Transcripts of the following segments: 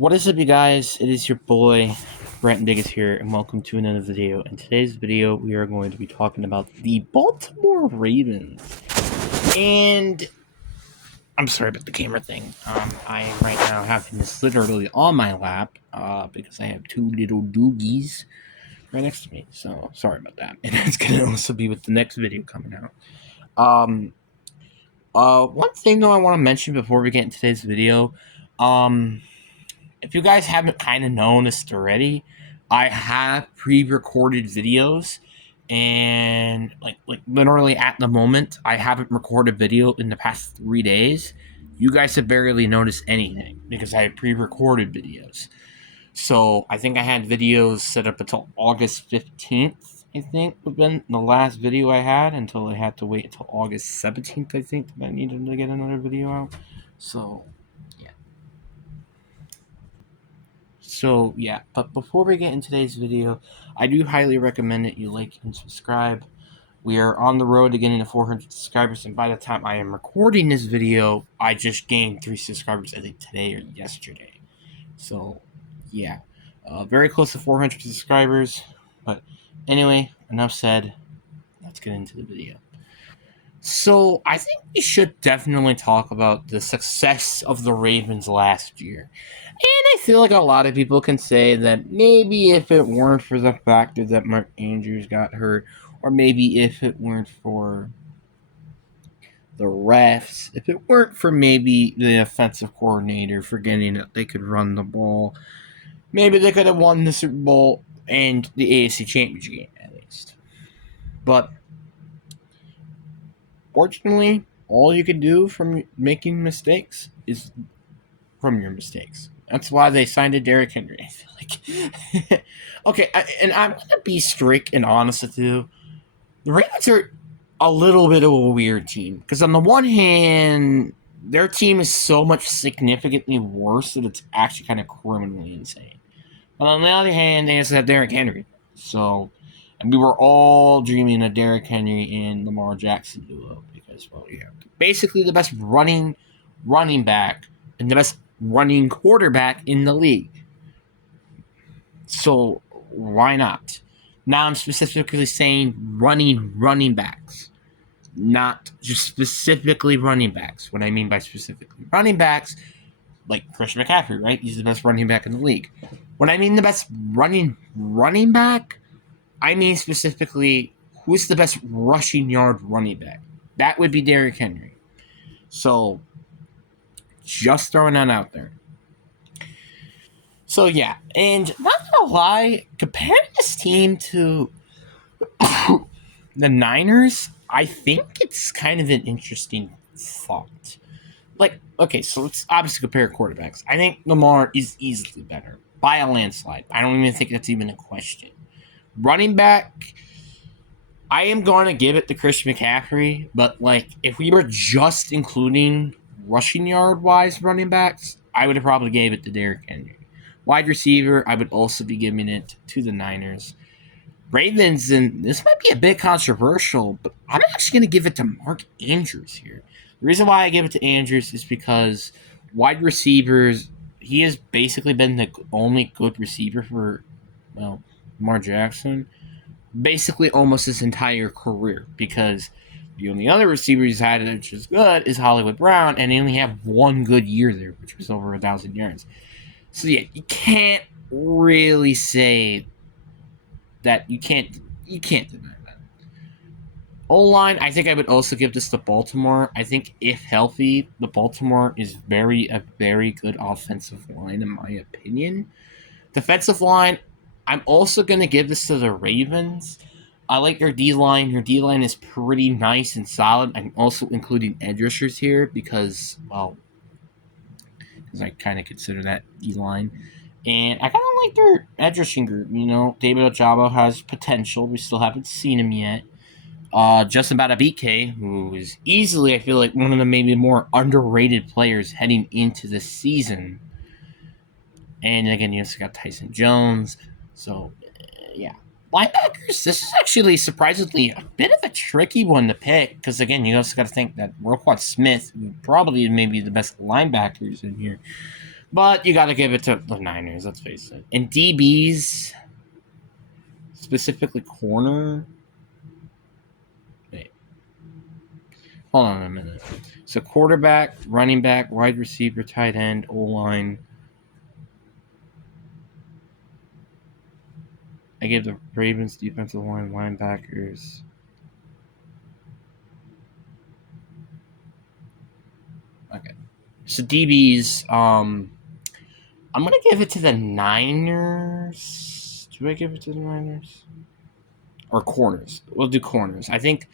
What is up, you guys? It is your boy, Brent Diggis here, and welcome to another video. In today's video, we are going to be talking about the Baltimore Ravens. And I'm sorry about the camera thing. I am right now having this literally on my lap because I have two little doogies right next to me. So sorry about that. And it's going to also be with the next video coming out. One thing though I want to mention before we get into today's video, if you guys haven't kind of noticed already, I have pre-recorded videos, and like literally at the moment, I haven't recorded video in the past 3 days. You guys have barely noticed anything because I have pre-recorded videos. So I think I had videos set up until August 15th. I think would have been the last video I had until I had to wait until August 17th. I think that I needed to get another video out. So yeah, but before we get into today's video, I do highly recommend that you like and subscribe. We are on the road to getting to 400 subscribers, and by the time I am recording this video, I just gained 3 subscribers, I think today or yesterday. So, yeah, very close to 400 subscribers. But anyway, enough said. Let's get into the video. So, I think we should definitely talk about the success of the Ravens last year. And I feel like a lot of people can say that maybe if it weren't for the factor that Mark Andrews got hurt, or maybe if it weren't for the refs, if it weren't for maybe the offensive coordinator forgetting that they could run the ball, maybe they could have won the Super Bowl and the AFC Championship game at least. But fortunately, all you can do from making mistakes is from your mistakes. That's why they signed a Derrick Henry. I feel like, okay, and I'm gonna be strict and honest with you. The Ravens are a little bit of a weird team because on the one hand, their team is so much significantly worse that it's actually kind of criminally insane. But on the other hand, they also have Derrick Henry. So, and we were all dreaming of Derrick Henry and Lamar Jackson duo because, well, you have basically the best running back and the best running quarterback in the league. So why not? Now I'm specifically saying running backs, not just specifically running backs. What I mean by specifically running backs, like Christian McCaffrey, right? He's the best running back in the league. When I mean the best running back, I mean specifically who's the best rushing yard running back. That would be Derrick Henry. So just throwing that out there. So yeah, and not gonna lie, comparing this team to the Niners, I think it's kind of an interesting thought. Like, okay, so let's obviously compare quarterbacks. I think Lamar is easily better by a landslide. I don't even think that's even a question. Running back, I am going to give it to Christian McCaffrey, but like if we were just including rushing yard wise running backs, I would have probably gave it to Derrick Henry. Wide receiver, I would also be giving it to the Niners. Ravens, and this might be a bit controversial, but I'm actually going to give it to Mark Andrews here. The reason why I give it to Andrews is because wide receivers, he has basically been the only good receiver for, well, Lamar Jackson, basically almost his entire career, because the only other receiver he's had which is good is Hollywood Brown, and he only had one good year there, which was over 1,000 yards. So yeah, you can't really say that you can't deny that. O-line, I think I would also give this to Baltimore. I think if healthy, the Baltimore is a very good offensive line in my opinion. Defensive line, I'm also going to give this to the Ravens. I like their D-line. Their D-line is pretty nice and solid. I'm also including edge rushers here because, well, because I kind of consider that D-line. And I kind of like their edge rushing group. You know, David Ojabo has potential. We still haven't seen him yet. Justin Badabike, who is easily, I feel like, one of the maybe more underrated players heading into the season. And again, you also got Tyson Jones. So, yeah. Linebackers, this is actually surprisingly a bit of a tricky one to pick because, again, you also got to think that Roquan Smith probably may be the best linebackers in here. But you got to give it to the Niners, let's face it. And DBs, specifically corner. Wait. Hold on a minute. So quarterback, running back, wide receiver, tight end, O-line. I give the Ravens defensive line, linebackers. Okay. So DBs, I'm gonna give it to the Niners. Do I give it to the Niners? Or corners? We'll do corners. I think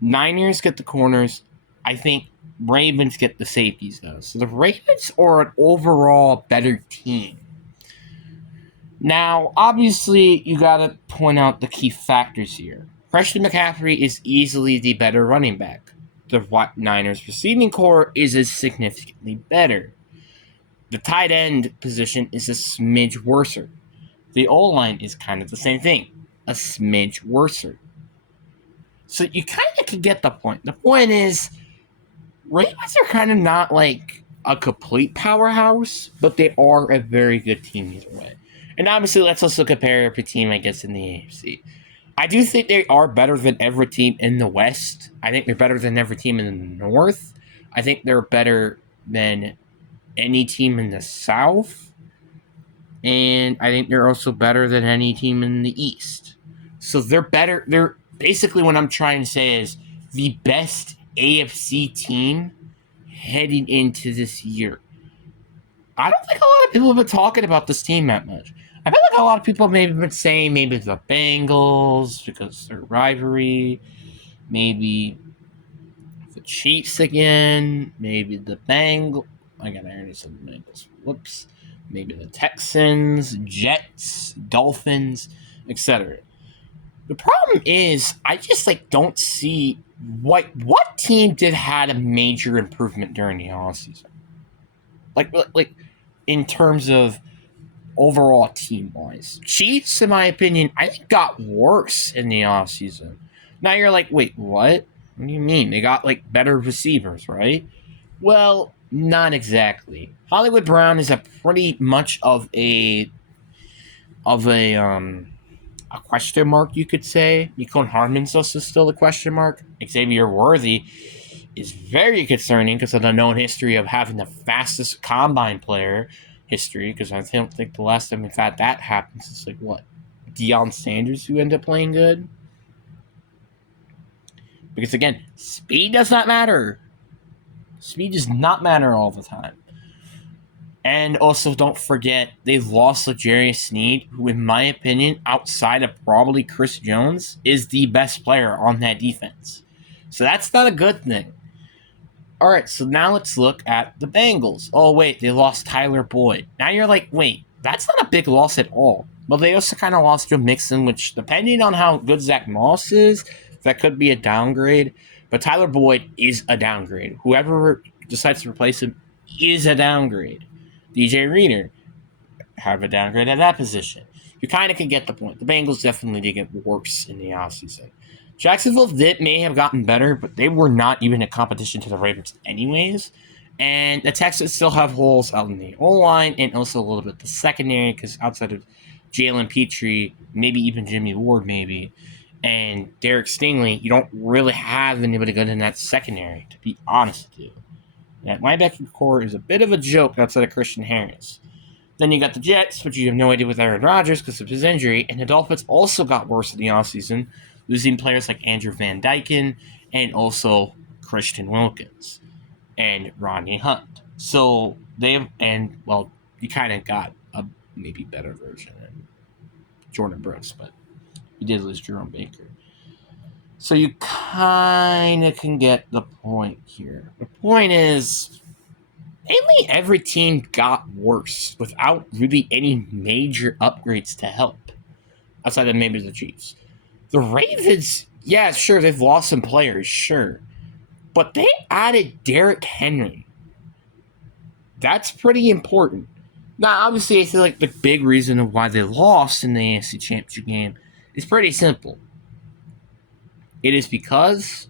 Niners get the corners. I think Ravens get the safeties though. So the Ravens are an overall better team. Now, obviously, you gotta point out the key factors here. Christian McCaffrey is easily the better running back. The Niners receiving core is significantly better. The tight end position is a smidge worser. The O-line is kind of the same thing, a smidge worser. So you kind of can get the point. The point is, Ravens are kind of not like a complete powerhouse, but they are a very good team either way. And obviously, let's also compare every team, I guess, in the AFC. I do think they are better than every team in the West. I think they're better than every team in the North. I think they're better than any team in the South. And I think they're also better than any team in the East. So they're better. They're basically what I'm trying to say is the best AFC team heading into this year. I don't think a lot of people have been talking about this team that much. I feel like a lot of people have maybe been saying maybe the Bengals because their rivalry, maybe the Chiefs again, maybe the Bengals. I already said the Bengals. Whoops. Maybe the Texans, Jets, Dolphins, etc. The problem is, I just don't see what team did had a major improvement during the offseason. Like in terms of overall team wise. Chiefs, in my opinion, I think got worse in the offseason. Now you're like, wait, what? What do you mean? They got better receivers, right? Well, not exactly. Hollywood Brown is a pretty much of a question mark, you could say. Nicole Hardman's also still a question mark. Xavier Worthy is very concerning because of the known history of having the fastest combine player history, because I don't think the last time we've had that happen since Deion Sanders, who ended up playing good. Because again, speed does not matter. Speed does not matter all the time. And also, don't forget, they've lost L'Jarius Sneed, who, in my opinion, outside of probably Chris Jones, is the best player on that defense. So that's not a good thing. All right, so now let's look at the Bengals. Oh, wait, they lost Tyler Boyd. Now you're like, wait, that's not a big loss at all. But they also kind of lost Joe Mixon, which, depending on how good Zach Moss is, that could be a downgrade. But Tyler Boyd is a downgrade. Whoever decides to replace him is a downgrade. DJ Reader, have a downgrade at that position. You kind of can get the point. The Bengals definitely did get worse in the offseason. Jacksonville may have gotten better, but they were not even a competition to the Ravens anyways. And the Texans still have holes out in the O-line and also a little bit the secondary, because outside of Jalen Petrie, maybe even Jimmy Ward, and Derek Stingley, you don't really have anybody good in that secondary, to be honest with you. That linebacker core is a bit of a joke outside of Christian Harris. Then you got the Jets, which you have no idea with Aaron Rodgers because of his injury, and the Dolphins also got worse in the offseason, losing players like Andrew Van Dyken and also Christian Wilkins and Rodney Hunt. So you kind of got a maybe better version than Jordan Brooks, but you did lose Jerome Baker. So you kind of can get the point here. The point is, mainly every team got worse without really any major upgrades to help, outside of maybe the Chiefs. The Ravens, yeah, sure, they've lost some players, sure. But they added Derrick Henry. That's pretty important. Now, obviously, I feel like the big reason of why they lost in the AFC Championship game is pretty simple. It is because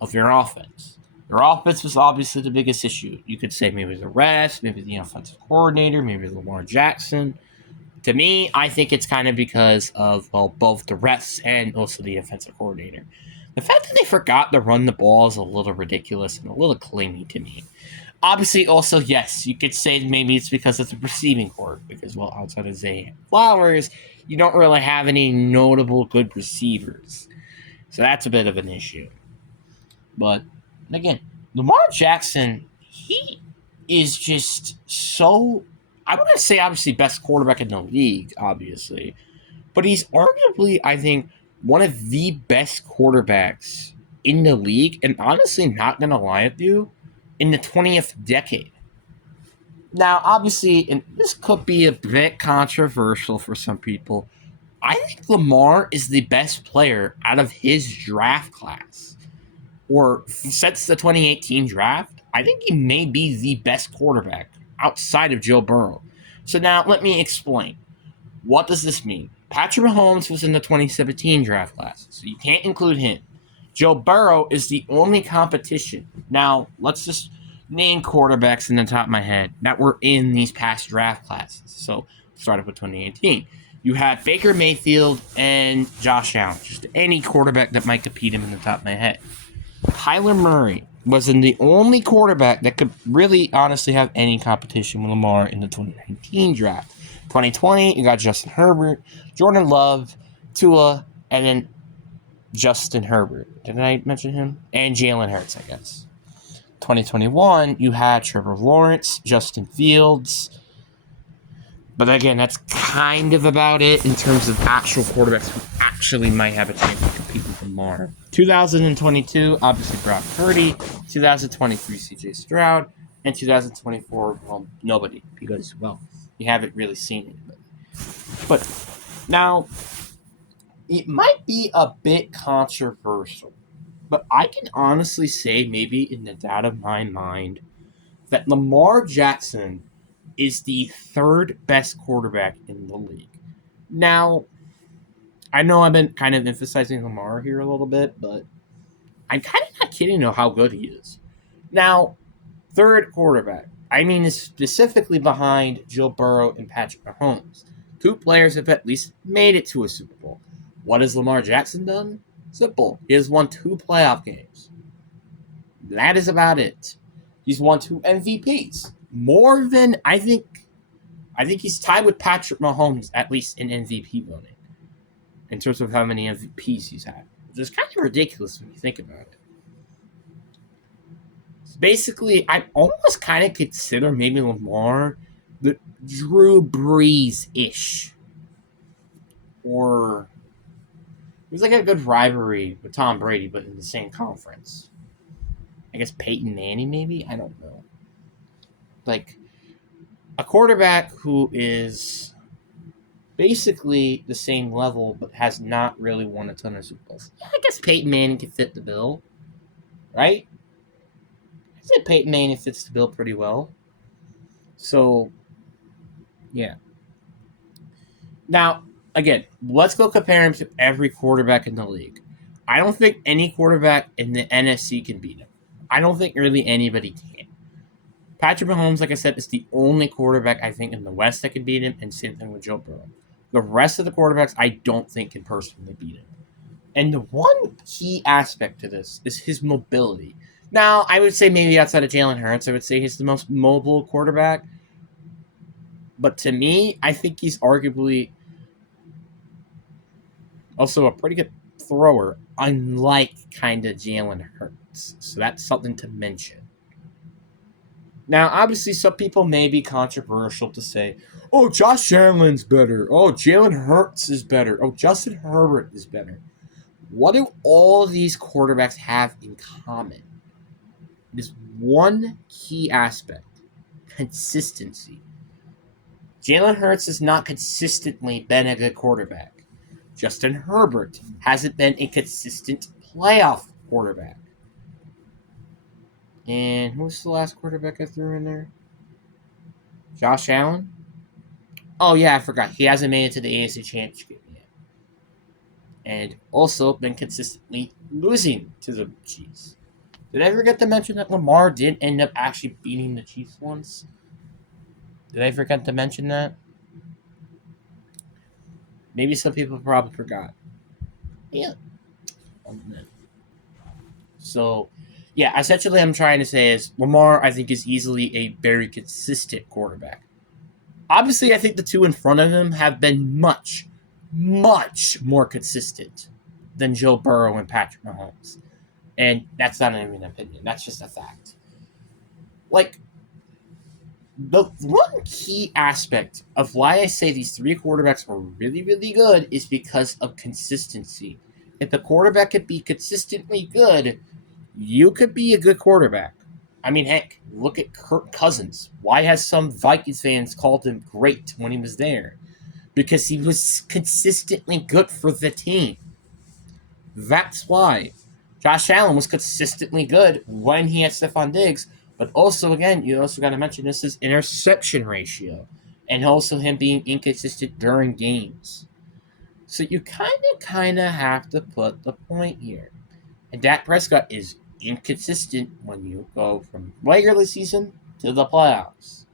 of their offense. Their offense was obviously the biggest issue. You could say maybe the refs, maybe the offensive coordinator, maybe Lamar Jackson. To me, I think it's kind of because of, well, both the refs and also the offensive coordinator. The fact that they forgot to run the ball is a little ridiculous and a little clingy to me. Obviously, also, yes, you could say maybe it's because it's a receiving corps, because, well, outside of Zay Flowers, you don't really have any notable good receivers. So that's a bit of an issue. But, again, Lamar Jackson, he is just so, I wouldn't say obviously best quarterback in the league, obviously, but he's arguably, I think, one of the best quarterbacks in the league, and honestly, not going to lie with you, in the 20th decade. Now, obviously, and this could be a bit controversial for some people, I think Lamar is the best player out of his draft class. Or since the 2018 draft, I think he may be the best quarterback outside of Joe Burrow. So now let me explain. What does this mean? Patrick Mahomes was in the 2017 draft class, so you can't include him. Joe Burrow is the only competition. Now, let's just name quarterbacks in the top of my head that were in these past draft classes. So, started with 2018. You had Baker Mayfield and Josh Allen, just any quarterback that might compete him in the top of my head. Kyler Murray was in the only quarterback that could really honestly have any competition with Lamar in the 2019 draft. 2020, you got Justin Herbert, Jordan Love, Tua, and then Justin Herbert. Didn't I mention him? And Jalen Hurts, I guess. 2021, you had Trevor Lawrence, Justin Fields. But again, that's kind of about it in terms of actual quarterbacks who actually might have a chance to compete with Lamar. 2022, obviously Brock Purdy. 2023, CJ Stroud. And 2024, well, nobody, because, well, you haven't really seen it. But now, it might be a bit controversial, but I can honestly say, maybe in the doubt of my mind, that Lamar Jackson is the third best quarterback in the league. Now, I know I've been kind of emphasizing Lamar here a little bit, but I'm kind of not kidding though how good he is. Now, third quarterback. I mean, specifically behind Joe Burrow and Patrick Mahomes. Two players have at least made it to a Super Bowl. What has Lamar Jackson done? Simple. He has won 2 playoff games. That is about it. He's won 2 MVPs. More than, I think he's tied with Patrick Mahomes, at least in MVP voting, in terms of how many MVPs he's had. Which is kind of ridiculous when you think about it. So basically, I almost kind of consider maybe Lamar the Drew Brees-ish. Or it was like a good rivalry with Tom Brady, but in the same conference. I guess Peyton Manning, maybe? I don't know. Like, a quarterback who is basically the same level, but has not really won a ton of Super Bowls. Yeah, I guess Peyton Manning can fit the bill, right? I said Peyton Manning fits the bill pretty well. So, yeah. Now, again, let's go compare him to every quarterback in the league. I don't think any quarterback in the NFC can beat him. I don't think really anybody can. Patrick Mahomes, like I said, is the only quarterback I think in the West that can beat him, and same thing with Joe Burrow. The rest of the quarterbacks I don't think can personally beat him. And the one key aspect to this is his mobility. Now, I would say maybe outside of Jalen Hurts, I would say he's the most mobile quarterback. But to me, I think he's arguably also a pretty good thrower, unlike kind of Jalen Hurts. So that's something to mention. Now, obviously, some people may be controversial to say, oh, Josh Allen's better. Oh, Jalen Hurts is better. Oh, Justin Herbert is better. What do all these quarterbacks have in common? It is one key aspect: consistency. Jalen Hurts has not consistently been a good quarterback. Justin Herbert hasn't been a consistent playoff quarterback. And who was the last quarterback I threw in there? Josh Allen? Oh, yeah, I forgot. He hasn't made it to the AFC Championship yet. And also been consistently losing to the Chiefs. Did I forget to mention that Lamar did end up actually beating the Chiefs once? Did I forget to mention that? Maybe some people probably forgot. Yeah. So, yeah, essentially, I'm trying to say is Lamar, I think, is easily a very consistent quarterback. Obviously, I think the two in front of him have been much, much more consistent than Joe Burrow and Patrick Mahomes. And that's not even an opinion, that's just a fact. Like, the one key aspect of why I say these three quarterbacks were really, really good is because of consistency. If the quarterback could be consistently good, you could be a good quarterback. I mean, heck, look at Kirk Cousins. Why has some Vikings fans called him great when he was there? Because he was consistently good for the team. That's why. Josh Allen was consistently good when he had Stephon Diggs, but also, again, you also got to mention this is interception ratio, and also him being inconsistent during games. So you kind of have to put the point here. And Dak Prescott is inconsistent when you go from regular season to the playoffs.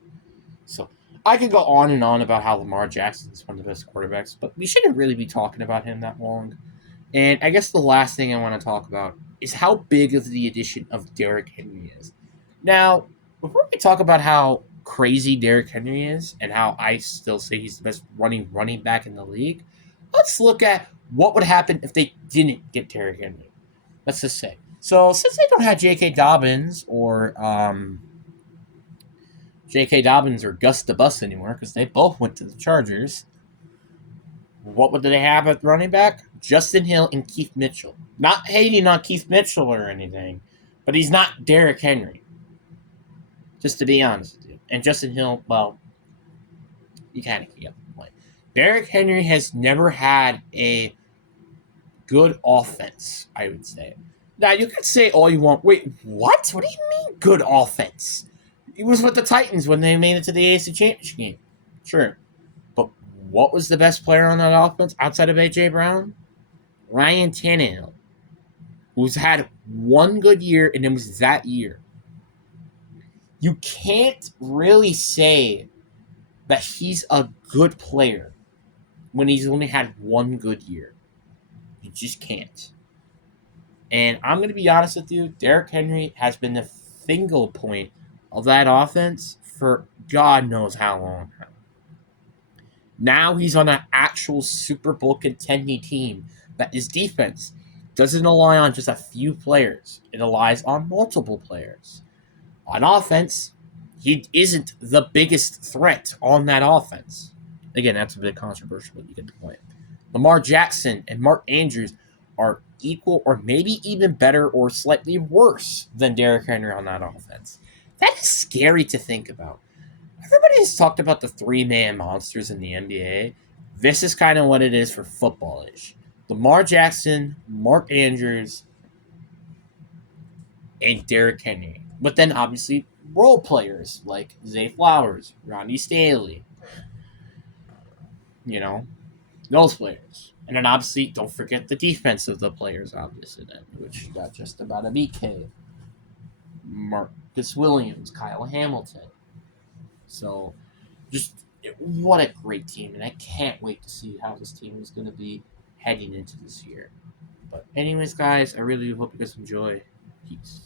So I could go on and on about how Lamar Jackson is one of the best quarterbacks, but we shouldn't really be talking about him that long. And I guess the last thing I want to talk about is how big of the addition of Derrick Henry is. Now, before we talk about how crazy Derrick Henry is and how I still say he's the best running back in the league, let's look at what would happen if they didn't get Derrick Henry. Let's just say. So since they don't have J.K. Dobbins or Gus the Bus anymore, because they both went to the Chargers, what would they have at running back? Justin Hill and Keith Mitchell. Not hating on Keith Mitchell or anything, but he's not Derrick Henry. Just to be honest with you. And Justin Hill, well, you kind of get the point. Derrick Henry has never had a good offense, I would say. Now, you could say all you want. Wait, what? What do you mean good offense? He was with the Titans when they made it to the AFC Championship game. Sure. But what was the best player on that offense outside of A.J. Brown? Ryan Tannehill, who's had one good year, and it was that year. You can't really say that he's a good player when he's only had one good year. You just can't. And I'm going to be honest with you, Derrick Henry has been the single point of that offense for God knows how long now. Now he's on an actual Super Bowl contending team that his defense doesn't rely on just a few players. It relies on multiple players. On offense, he isn't the biggest threat on that offense. Again, that's a bit controversial, but you get the point. Lamar Jackson and Mark Andrews are equal or maybe even better or slightly worse than Derrick Henry on that offense. That is scary to think about. Everybody has talked about the three-man monsters in the NBA. This is kind of what it is for football-ish. Lamar Jackson, Mark Andrews, and Derrick Henry. But then obviously role players like Zay Flowers, Ronnie Stanley, you know, those players. And then obviously don't forget the defense of the players, obviously, then, which you got just about a BK. Marcus Williams, Kyle Hamilton. So just what a great team. And I can't wait to see how this team is going to be heading into this year. But anyways, guys, I really hope you guys enjoy. Peace.